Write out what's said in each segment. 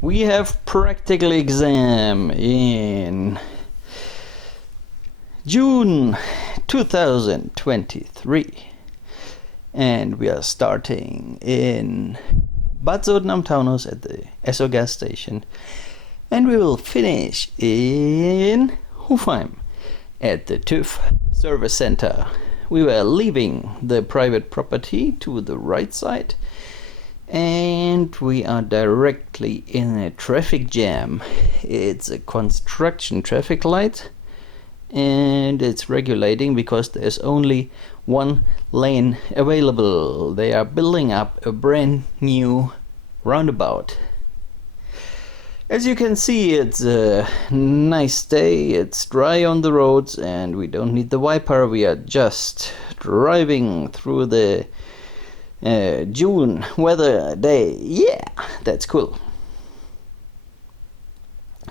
We have practical exam in June 2023 and we are starting in Bad Soden am Taunus at the Esso gas station and we will finish in Hofheim at the TÜV service center. We were leaving the private property to the right side and we are directly in a traffic jam. It's a construction traffic light and it's regulating because there's only one lane available. They are building up a brand new roundabout. As you can see, it's a nice day, it's dry on the roads and we don't need the wiper. We are just driving through the June weather day. Yeah, that's cool.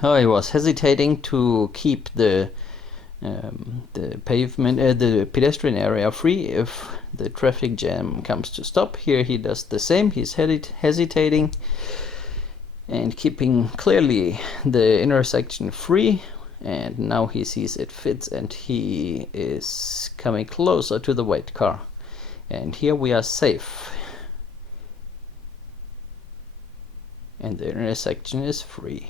I was hesitating to keep the pavement, the pedestrian area free if the traffic jam comes to stop. Here he does the same. He's hesitating and keeping clearly the intersection free, and now he sees it fits and he is coming closer to the white car. And here we are safe. And the intersection is free.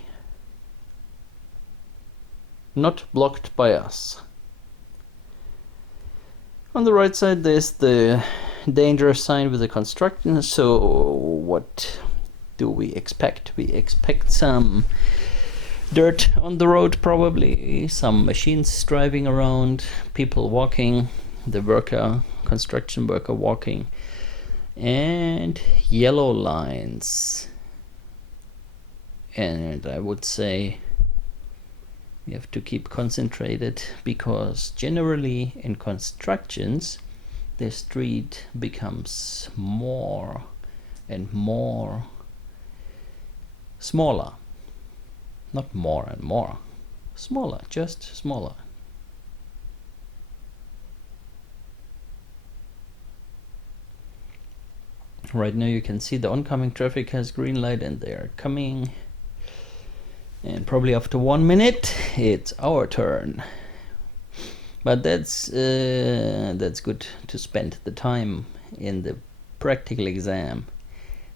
Not blocked by us. On the right side there's the danger sign with the construction. So what do we expect? We expect some dirt on the road, probably some machines driving around, people walking, the construction worker walking, and yellow lines. And I would say you have to keep concentrated because generally in constructions the street becomes more and more smaller. Not more and more. Smaller, just smaller. Right now you can see the oncoming traffic has green light and they are coming. And probably after 1 minute it's our turn. But that's good to spend the time in the practical exam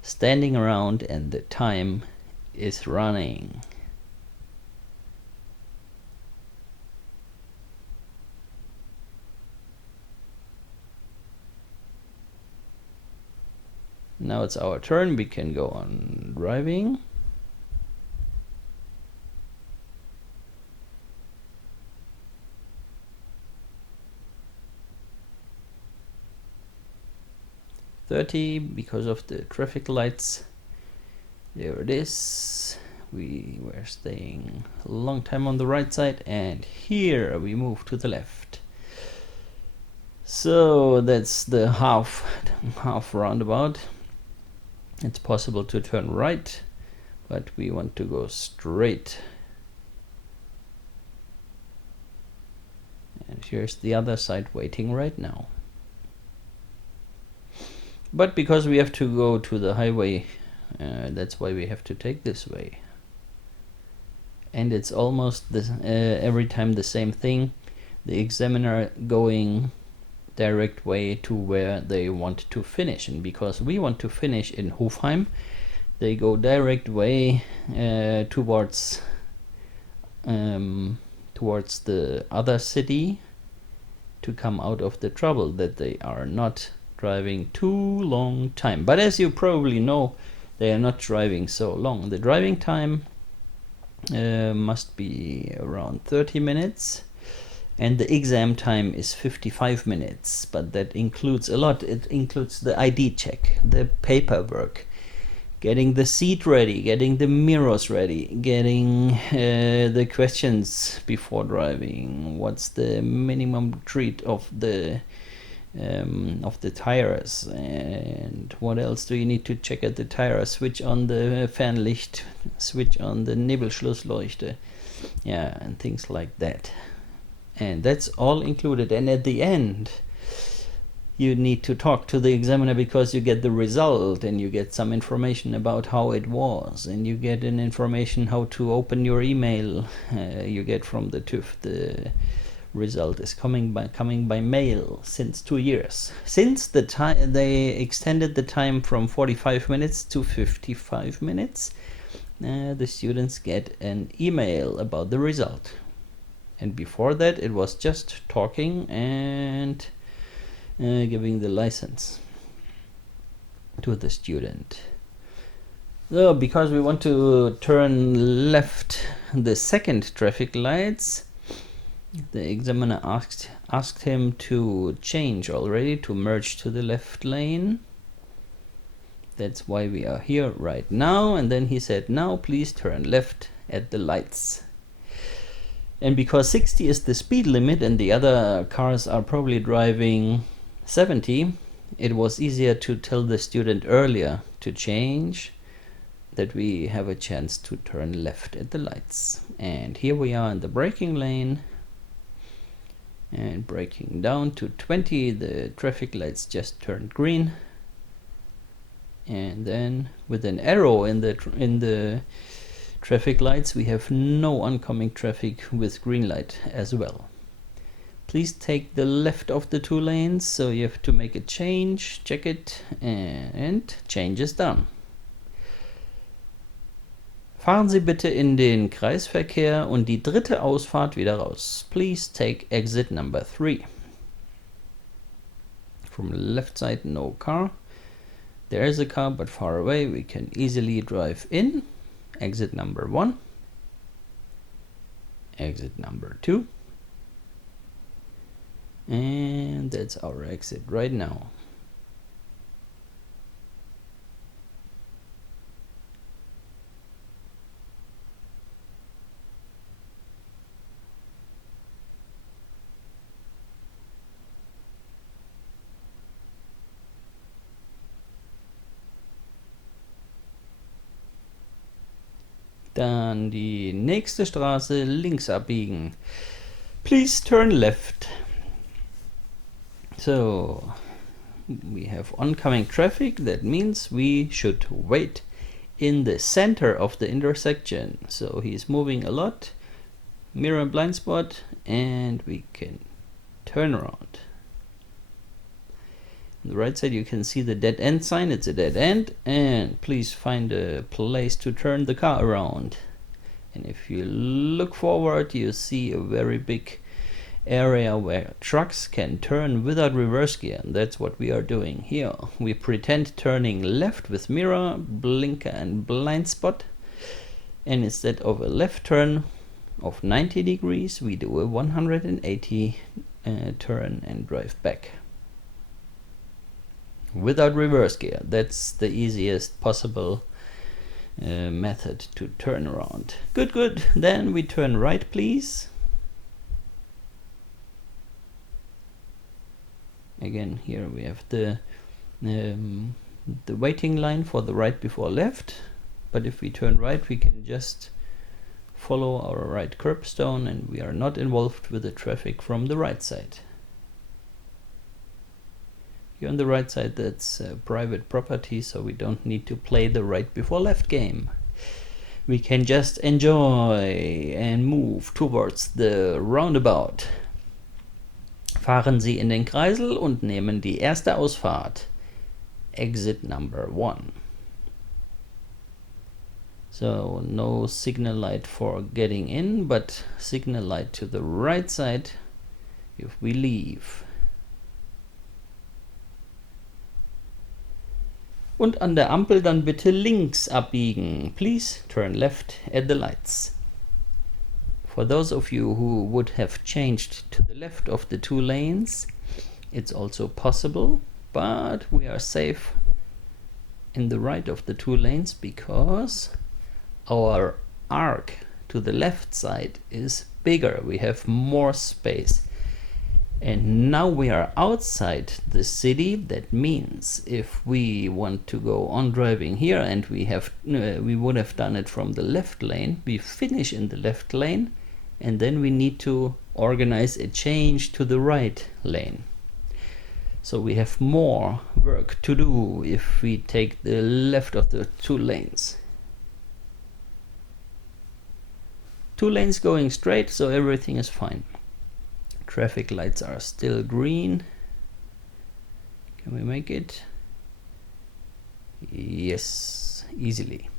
standing around and the time is running. Now it's our turn. We can go on driving. Because of the traffic lights. There it is. We were staying a long time on the right side and here we move to the left. So that's the half roundabout. It's possible to turn right, but we want to go straight. And here's the other side waiting right now. But because we have to go to the highway, that's why we have to take this way. And it's almost every time the same thing. The examiner going direct way to where they want to finish, and because we want to finish in Hofheim, they go direct way towards the other city to come out of the trouble that they are not driving too long time. But as you probably know, they are not driving so long. The driving time must be around 30 minutes and the exam time is 55 minutes, but that includes a lot. It includes the ID check, the paperwork, getting the seat ready, getting the mirrors ready, getting the questions before driving, what's the minimum treat of the tires, and what else do you need to check at the tires? Switch on the Fernlicht, switch on the Nebelschlussleuchte, yeah, and things like that. And that's all included. And at the end you need to talk to the examiner because you get the result and you get some information about how it was, and you get an information how to open your email. You get from the TÜV the result is coming by mail since 2 years. Since the time they extended the time from 45 minutes to 55 minutes, the students get an email about the result. And before that it was just talking and giving the license to the student. So because we want to turn left the second traffic lights, the examiner asked him to change already, to merge to the left lane. That's why we are here right now. And then he said, now please turn left at the lights. And because 60 is the speed limit and the other cars are probably driving 70, it was easier to tell the student earlier to change, that we have a chance to turn left at the lights. And here we are in the braking lane, and braking down to 20, the traffic lights just turned green, and then with an arrow in the traffic lights we have no oncoming traffic with green light as well. Please take the left of the 2 lanes, so you have to make a change, check it, and change is done. Fahren Sie bitte in den Kreisverkehr und die dritte Ausfahrt wieder raus. Please take exit number 3. From the left side, no car. There is a car, but far away. We can easily drive in. Exit number 1. Exit number 2. And that's our exit right now. Dann die nächste Straße, links abbiegen. Please turn left. So we have oncoming traffic. That means we should wait in the center of the intersection. So he's moving a lot. Mirror and blind spot, and we can turn around. On the right side you can see the dead end sign. It's a dead end, and please find a place to turn the car around. And if you look forward, you see a very big area where trucks can turn without reverse gear, and that's what we are doing here. We pretend turning left with mirror, blinker and blind spot, and instead of a left turn of 90 degrees we do a 180 turn and drive back without reverse gear. That's the easiest possible method to turn around. Good. Then we turn right, please. Again, here we have the waiting line for the right before left, but if we turn right we can just follow our right curbstone and we are not involved with the traffic from the right side. Here on the right side, that's private property, so we don't need to play the right before left game. We can just enjoy and move towards the roundabout. Fahren Sie in den Kreisel und nehmen die erste Ausfahrt. Exit number 1. So no signal light for getting in, but signal light to the right side if we leave. Und an der Ampel dann bitte links abbiegen. Please turn left at the lights. For those of you who would have changed to the left of the 2 lanes, it's also possible, but we are safe in the right of the 2 lanes because our arc to the left side is bigger. We have more space. And now we are outside the city. That means if we want to go on driving here and we would have done it from the left lane, we finish in the left lane and then we need to organize a change to the right lane. So we have more work to do if we take the left of the 2 lanes. 2 lanes going straight, so everything is fine. Traffic lights are still green. Can we make it? Yes, easily.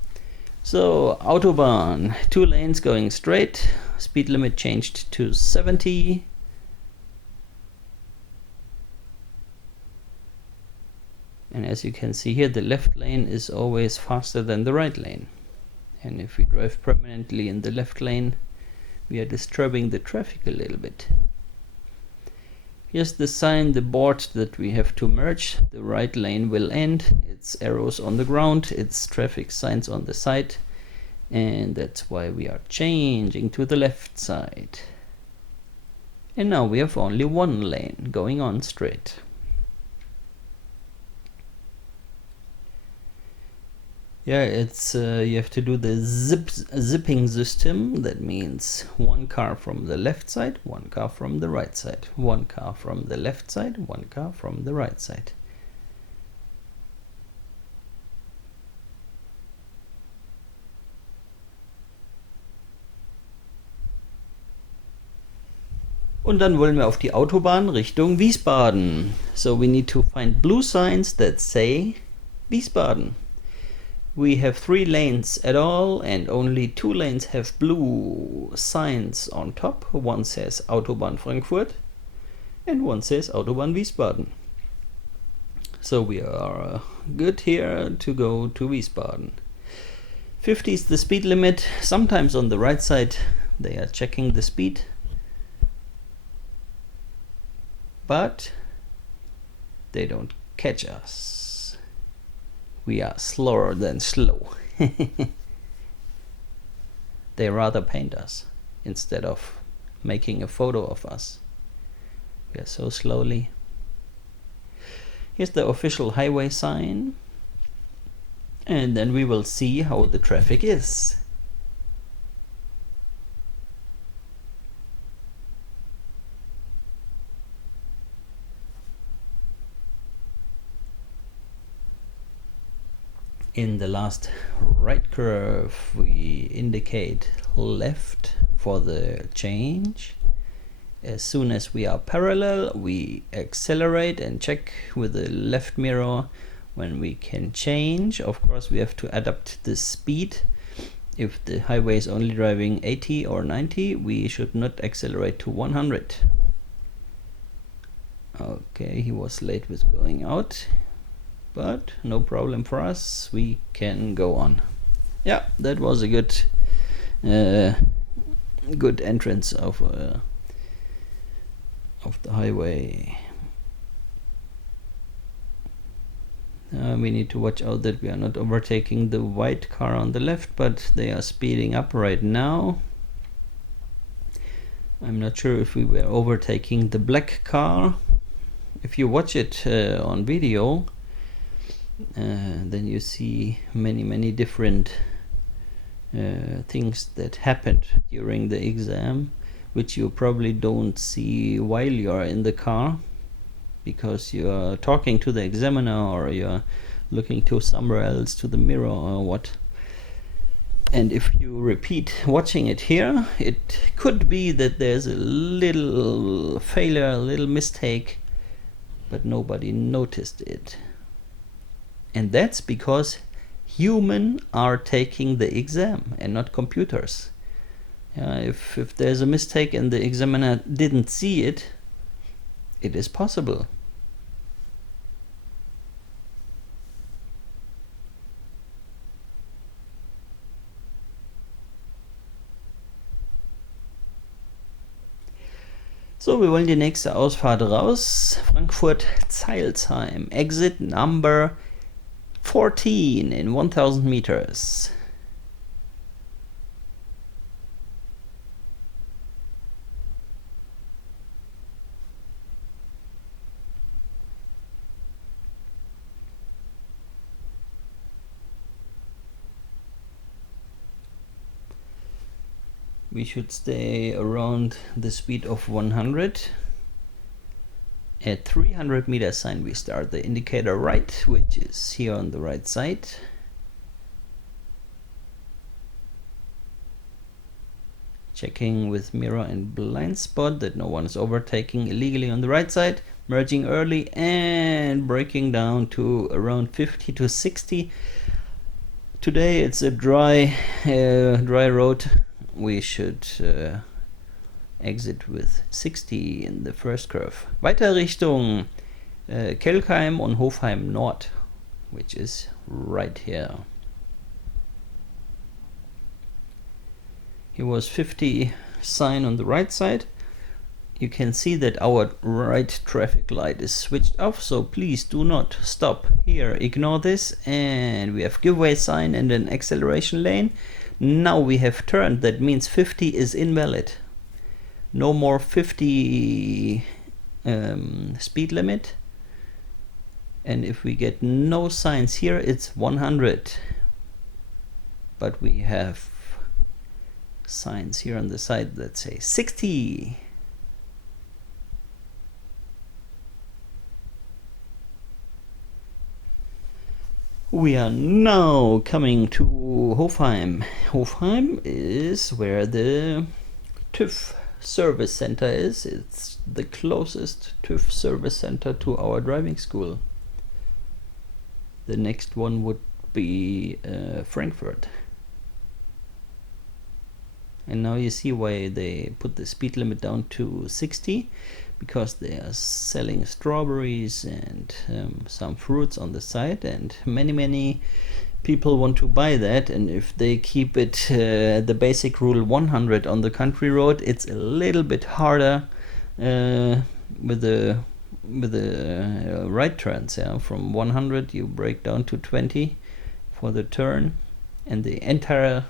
So Autobahn, 2 lanes going straight, speed limit changed to 70. And as you can see here, the left lane is always faster than the right lane. And if we drive permanently in the left lane, we are disturbing the traffic a little bit. Here's the sign, the board that we have to merge. The right lane will end. It's arrows on the ground, it's traffic signs on the side. And that's why we are changing to the left side. And now we have only 1 lane going on straight. Yeah, it's you have to do the zipping system. That means 1 car from the left side, 1 car from the right side, 1 car from the left side, 1 car from the right side. Und dann wollen wir auf die Autobahn Richtung Wiesbaden. So we need to find blue signs that say Wiesbaden. We have 3 lanes at all, and only 2 lanes have blue signs on top. One says Autobahn Frankfurt and one says Autobahn Wiesbaden. So we are good here to go to Wiesbaden. 50 is the speed limit. Sometimes on the right side they are checking the speed, but they don't catch us. We are slower than slow. They rather paint us instead of making a photo of us. We are so slowly. Here's the official highway sign. And then we will see how the traffic is. In the last right curve, we indicate left for the change. As soon as we are parallel, we accelerate and check with the left mirror when we can change. Of course, we have to adapt the speed. If the highway is only driving 80 or 90, we should not accelerate to 100. Okay, he was late with going out, but no problem for us, we can go on. Yeah, that was a good good entrance of the highway. We need to watch out that we are not overtaking the white car on the left, but they are speeding up right now. I'm not sure if we were overtaking the black car. If you watch it on video, then you see many different things that happened during the exam, which you probably don't see while you're in the car, because you're talking to the examiner or you're looking to somewhere else, to the mirror or what. And if you repeat watching it here, it could be that there's a little failure, a little mistake, but nobody noticed it. And that's because humans are taking the exam and not computers. If there's a mistake and the examiner didn't see it, it is possible. So, wir wollen die nächste Ausfahrt raus. Frankfurt-Zeilsheim. Exit number 14 in 1000 meters. We should stay around the speed of 100, At 300 meter sign we start the indicator right, which is here on the right side. Checking with mirror and blind spot that no one is overtaking illegally on the right side. Merging early and braking down to around 50 to 60. Today it's a dry road. We should exit with 60 in the first curve. Weiter Richtung Kelkheim und Hofheim Nord, which is right here. Here was 50 sign on the right side. You can see that our right traffic light is switched off, so please do not stop here. Ignore this, and we have giveaway sign and an acceleration lane. Now we have turned, that means 50 is invalid. No more 50 speed limit. And if we get no signs here, it's 100. But we have signs here on the side that say 60. We are now coming to Hofheim. Hofheim is where the TÜV service center is. It's the closest TÜV service center to our driving school. The next one would be Frankfurt. And now you see why they put the speed limit down to 60, because they are selling strawberries and some fruits on the side, and many people want to buy that. And if they keep it the basic rule 100 on the country road, it's a little bit harder with the right turns. Yeah, from 100 you break down to 20 for the turn, and the entire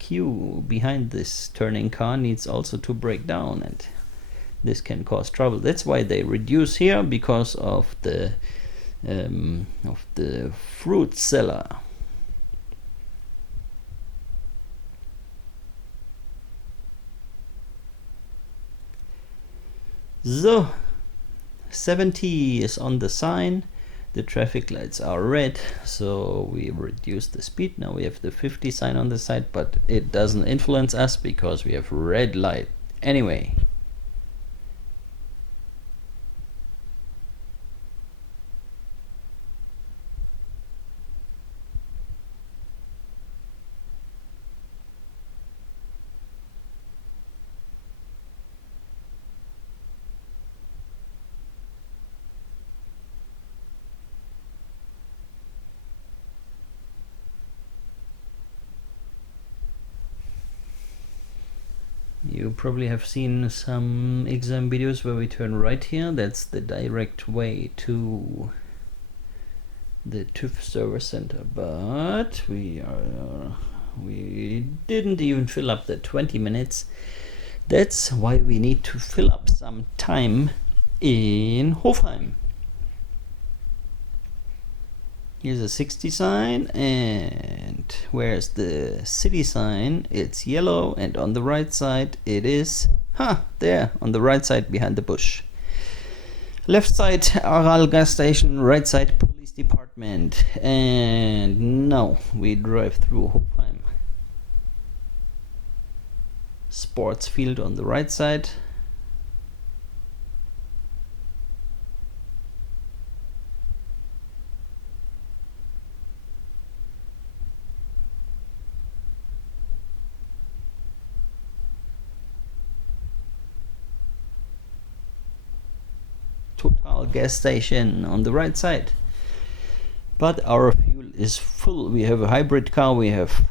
queue behind this turning car needs also to break down, and this can cause trouble. That's why they reduce here, because of the fruit seller. So 70 is on the sign. The traffic lights are red, so we reduce the speed. Now we have the 50 sign on the side, but it doesn't influence us because we have red light anyway. You probably have seen some exam videos where we turn right here. That's the direct way to the TÜV service center, but we didn't even fill up the 20 minutes. That's why we need to fill up some time in Hofheim. Here's a 60 sign, and where's the city sign? It's yellow, and on the right side it is, there, on the right side behind the bush. Left side, Aral gas station, right side, police department. And now we drive through Hofheim. Sports field on the right side. Total gas station on the right side. But our fuel is full. We have a hybrid car, we have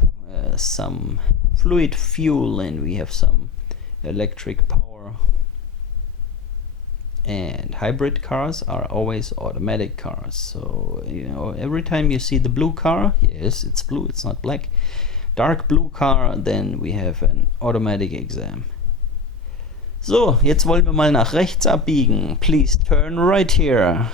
some fluid fuel, and we have some electric power. And hybrid cars are always automatic cars. So, you know, every time you see the blue car, yes, it's blue, it's not black, dark blue car, then we have an automatic exam. So, jetzt wollen wir mal nach rechts abbiegen. Please turn right here.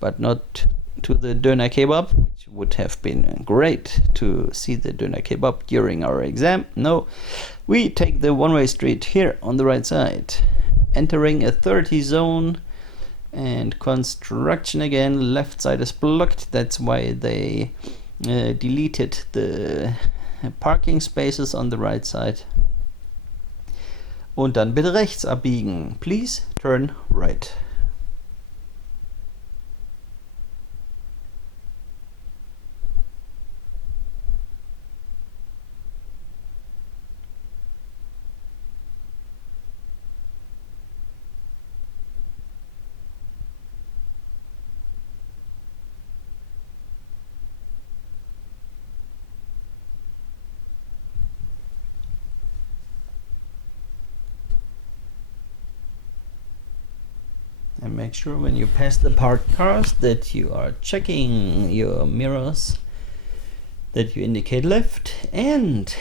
But not to the Döner Kebab, which would have been great to see the Döner Kebab during our exam. No, we take the one-way street here on the right side. entering a 30 zone, and construction again, left side is blocked. That's why they deleted the parking spaces on the right side. Und dann bitte rechts abbiegen. Please turn right. And make sure when you pass the parked cars that you are checking your mirrors, that you indicate left, and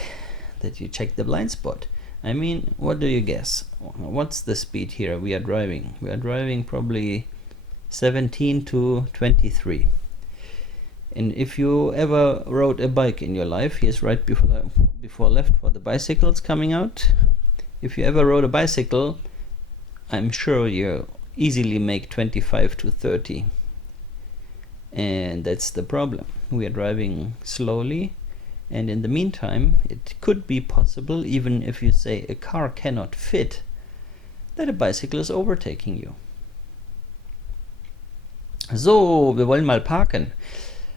that you check the blind spot. I mean, what do you guess? What's the speed here we are driving? We are driving probably 17 to 23. And if you ever rode a bike in your life, here's right before left for the bicycles coming out. If you ever rode a bicycle, I'm sure you easily make 25 to 30. And that's the problem. We are driving slowly, and in the meantime, it could be possible, even if you say a car cannot fit, that a bicycle is overtaking you. So, wir wollen mal parken.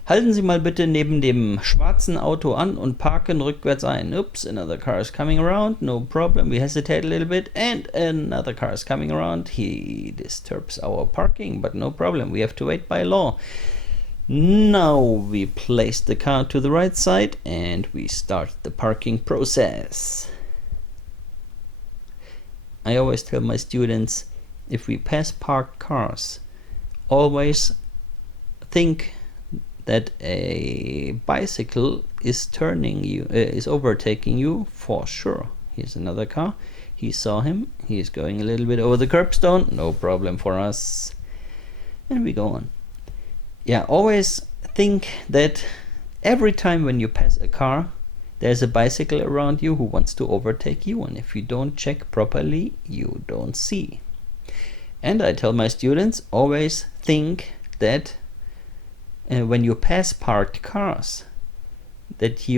Halten Sie mal bitte neben dem schwarzen Auto an und parken rückwärts ein. Oops, another car is coming around. No problem. We hesitate a little bit, and another car is coming around. He disturbs our parking, but no problem. We have to wait by law. Now we place the car to the right side and we start the parking process. I always tell my students, if we pass parked cars, always think that a bicycle is turning you, is overtaking you for sure. Here's another car. He saw him. He's going a little bit over the curbstone. No problem for us. And we go on. Yeah, always think that every time when you pass a car, there's a bicycle around you who wants to overtake you. And if you don't check properly, you don't see. And I tell my students, always think that when you pass parked cars, that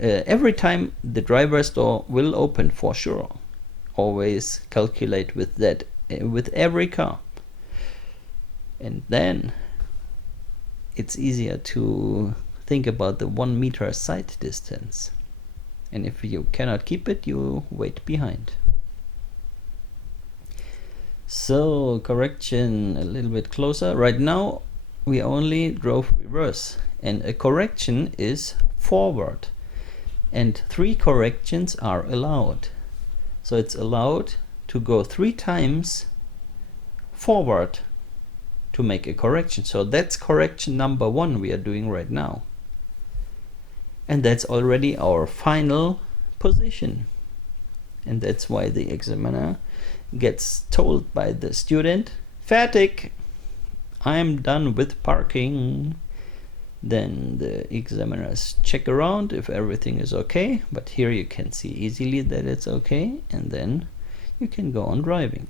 every time the driver's door will open for sure. Always calculate with that with every car, and then it's easier to think about the 1 meter sight distance. And if you cannot keep it, you wait behind. So correction a little bit closer. Right now we only drove reverse, and a correction is forward, and 3 corrections are allowed. So it's allowed to go 3 times forward to make a correction. So that's correction number 1 we are doing right now, and that's already our final position. And that's why the examiner gets told by the student, fertig, I'm done with parking. Then the examiners check around if everything is okay, but here you can see easily that it's okay, and then you can go on driving.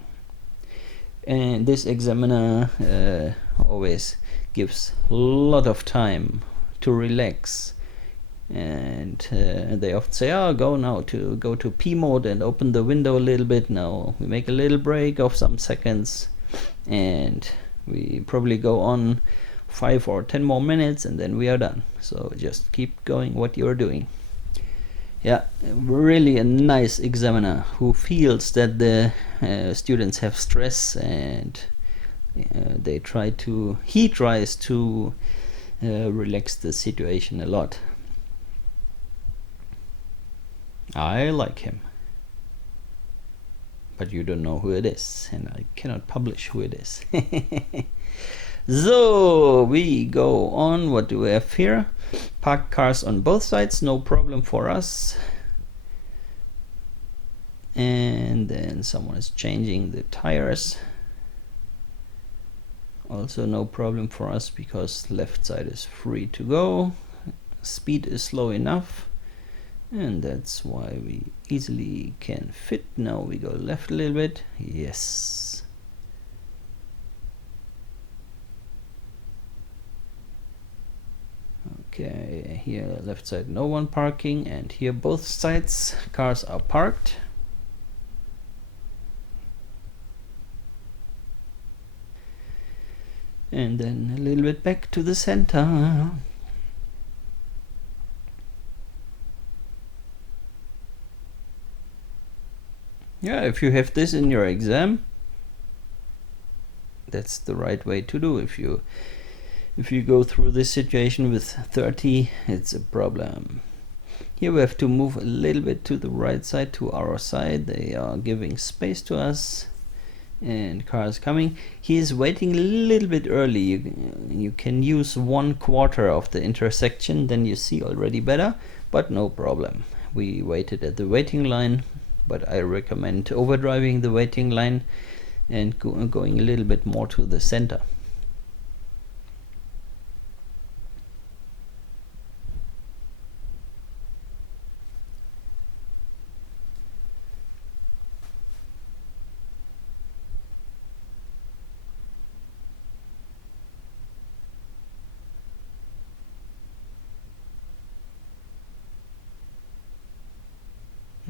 And this examiner always gives a lot of time to relax, and they often say, oh, go to P mode and open the window a little bit. Now we make a little break of some seconds, and we probably go on 5 or 10 more minutes, and then we are done. So just keep going what you're doing. Yeah, really a nice examiner who feels that the students have stress, and he tries to relax the situation a lot. I like him, but you don't know who it is, and I cannot publish who it is. So we go on. What do we have here? Parked cars on both sides, no problem for us. And then someone is changing the tires. Also no problem for us because left side is free to go. Speed is slow enough. And that's why we easily can fit. Now we go left a little bit. Yes. Okay, here left side no one parking, and here both sides cars are parked. And then a little bit back to the center. Yeah, if you have this in your exam, that's the right way to do. If you go through this situation with 30, it's a problem. Here we have to move a little bit to the right side, to our side. They are giving space to us, and cars coming. He is waiting a little bit early. You can use 1/4 of the intersection, then you see already better, but no problem. We waited at the waiting line, but I recommend overdriving the waiting line and going a little bit more to the center.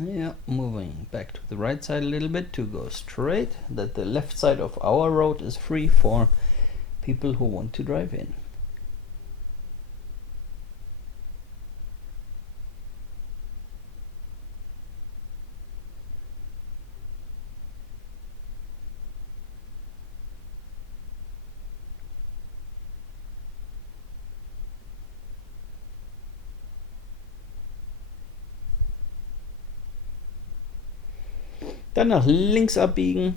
Yeah, moving back to the right side a little bit to go straight, that the left side of our road is free for people who want to drive in. Dann nach links abbiegen.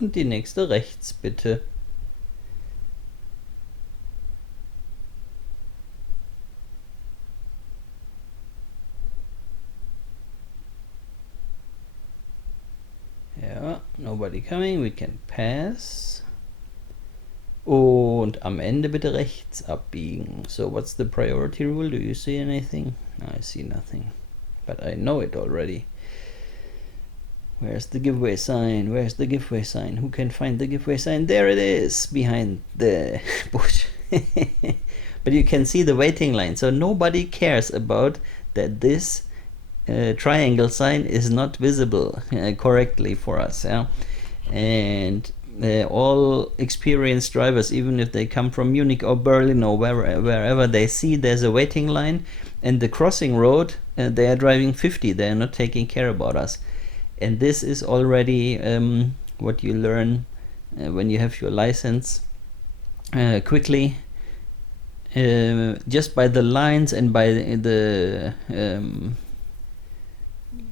Und die nächste rechts, bitte. Ja, nobody coming, we can pass. Und am Ende bitte rechts abbiegen. So what's the priority rule? Do you see anything? No, I see nothing, but I know it already. Where's the giveaway sign? Where's the giveaway sign? Who can find the giveaway sign? There it is, behind the bush. But you can see the waiting line, so nobody cares about that this triangle sign is not visible correctly for us. Yeah? And all experienced drivers, even if they come from Munich or Berlin or wherever they see there's a waiting line and the crossing road, they are driving 50. They are not taking care about us. And this is already what you learn when you have your license quickly, just by the lines and by the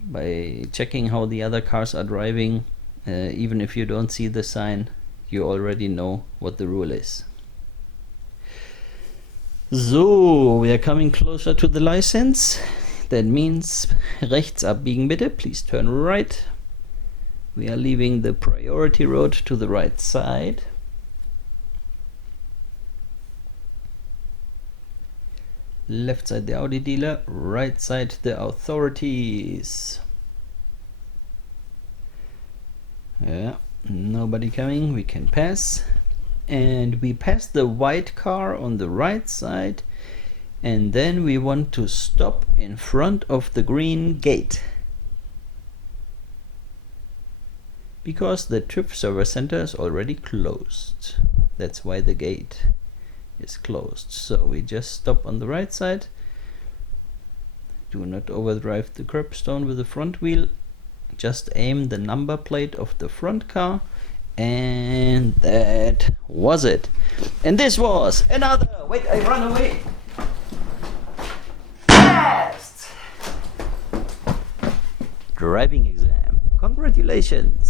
by checking how the other cars are driving. Even if you don't see the sign, you already know what the rule is. So, we are coming closer to the license. That means rechts abbiegen bitte, please turn right. We are leaving the priority road to the right side. Left side the Audi dealer, right side the authorities. Yeah, nobody coming, we can pass. And we pass the white car on the right side. And then we want to stop in front of the green gate, because the trip server center is already closed. That's why the gate is closed. So we just stop on the right side. Do not overdrive the curbstone with the front wheel. Just aim the number plate of the front car, and that was it. And this was another, wait, I run away. driving exam. Congratulations!